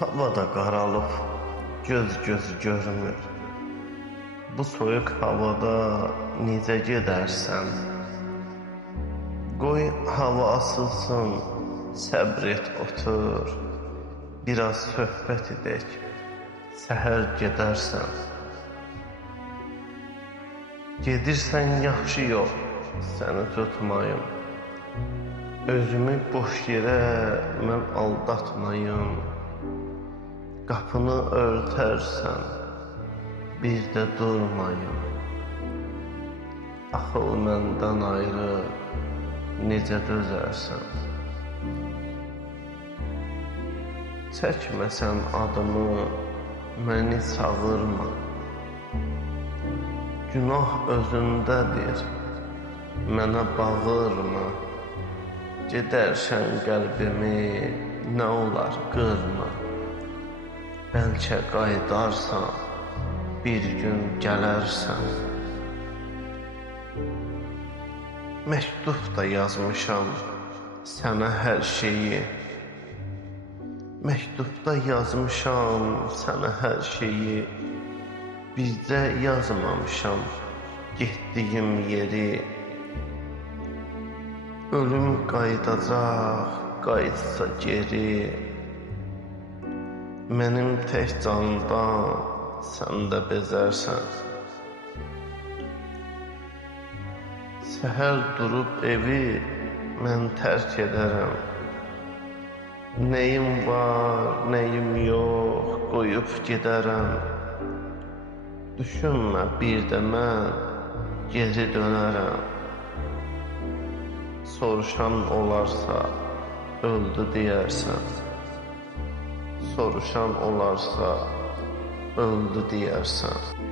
Hava da qaralıb, göz görmür. Bu soyuq havada necə gedərsən? Qoy hava asılsın, səbr et, otur. Biraz söhbət edək, səhər gedərsən. Gedirsən yaxşı yox, səni tutmayım. Özümü boş yerə mən aldatmayım. Qapını örtərsən, bir də durmayım. Axıl məndən ayrı necə dözərsən? Çəkməsən adımı, məni çağırma. Günah özündədir, mənə bağırma. Gedərsən qəlbimi, nə olar qırma. Bəlkə qayıdarsan, bir gün gələrsən. Məktub da yazmışam sənə hər şeyi. Məktubda yazmışam sənə hər şeyi. Bircə yazmamışam getdiyim yeri. Ölüm qayıdacaq, qayıtsa geri. Mənim tək candan sən də bezərsən. Səhər durub evi mən tərk edərəm. Nəyim var, nəyim yox, qoyub gedərəm. Düşünmə bir də mən geri dönərəm. Soruşan olarsa öldü deyərsən. Soruşan olarsa öldü deyərsən.